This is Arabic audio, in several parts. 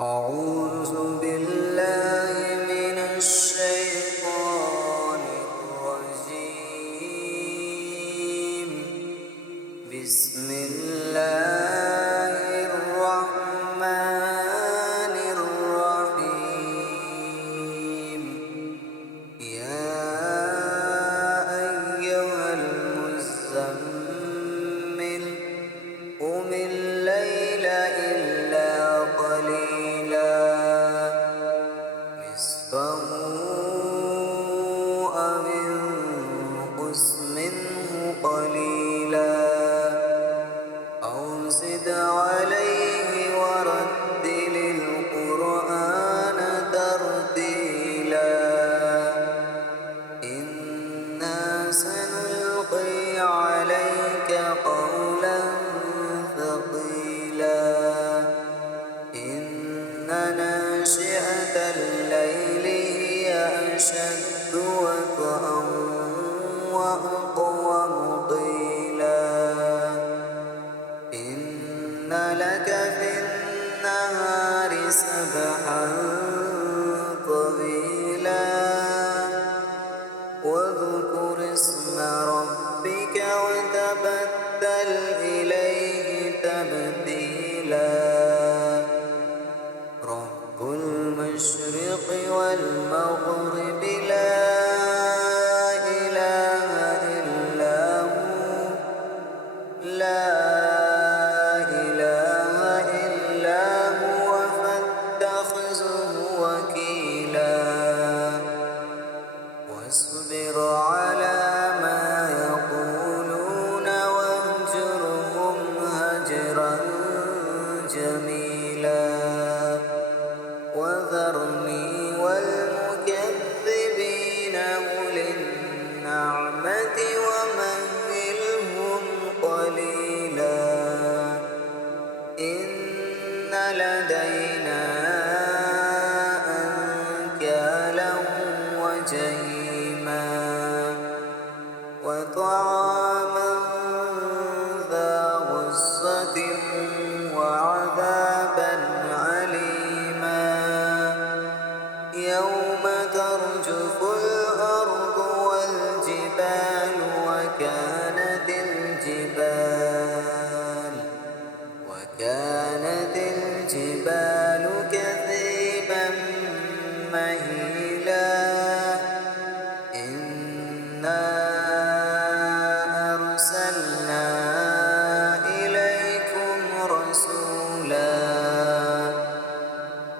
أعوذ بالله من الشيطان الرجيم. بسم الله الرحمن الرحيم. يا أيها المزمل قم الليل إلا قليلا نصفه أو انقص منه قليلا أو زد عليه ورتل القرآن ترتيلا إنا سنلقي عليك قولا ثقيلا إن ناشئة الليل هي أشد وطئا وأقوم قيلا إن لك في النهار سبحا طويلا واذكر اسم ربك وتبتل إليه تبتيلا رب المشرق والمغرب لا إله إلا هو لا إله إلا هو فاتخذه وكيلا واصبر على ما يقولون واهجرهم هجرا جميلا وذرني والمكذبين أولي النعمة ومهلهم قليلا إن لدينا أنكالا وجحيما وطعاما ذا غصة وعذابا أليما يوم ترجف الأرض والجبال وكانت الجبال كثيبا مهيلا إنا أرسلنا إليكم رسولا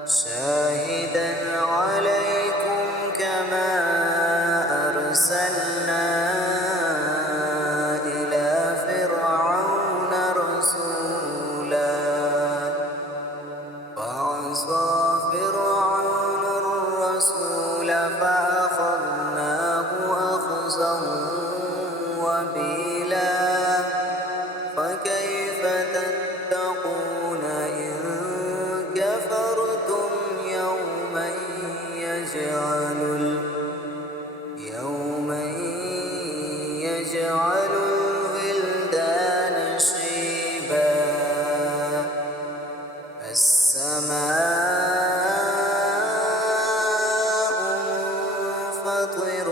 شاهدا عليكم كما أرسلنا إلى فرعون رسولا فعصى فرعون الرسول فأخذناه أخذا وبيلا فكيف تتقون إن كفرتم يوما يجعل الولدان شيبا السماء منفطر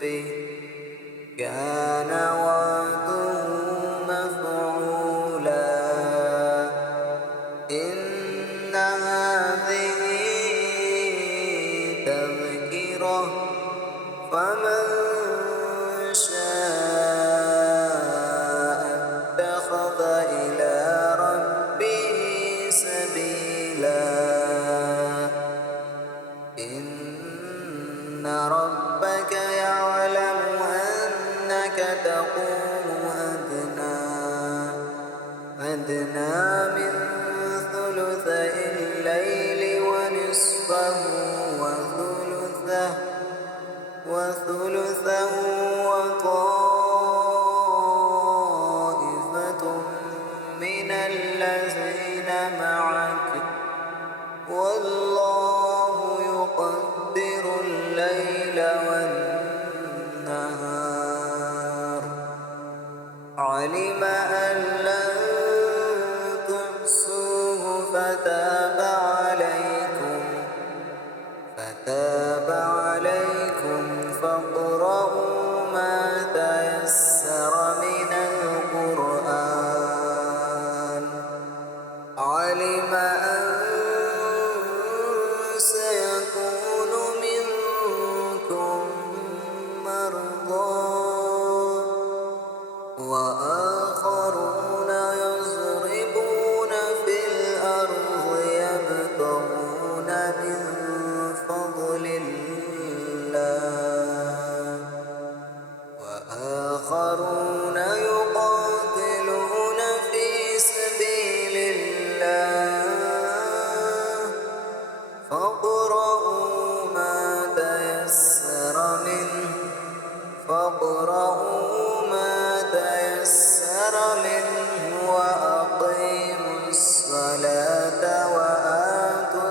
به كان وعده مفعولا إن هذه تذكرة فمن شاء اتخذ إلى ربه سبيلا إن ربك يعلم أنك تقوم أدنى من ثلثي الليل ونصفه وثلثه وطائفة من الذين معك والله يقدر الليل والنهار علم أن لن تحصوه فتاب عليكم فاقرؤوا ما تيسر من القرآن. علم أن سيكون منكم مرضى وآخرون يضربون في الأرض يبتغون من فضل الله وآخرون يقاتلون في سبيل الله. فاقرؤوا ما تيسر منه وأقيموا الصلاة وآتوا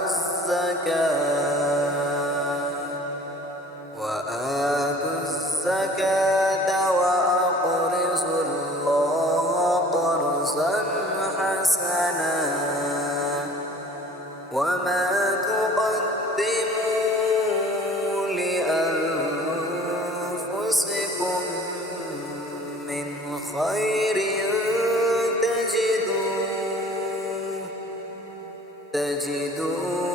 الزكاة وأقرضوا الله قرضا حسنا. وما تقدموا لأنفسكم من خير تجدوه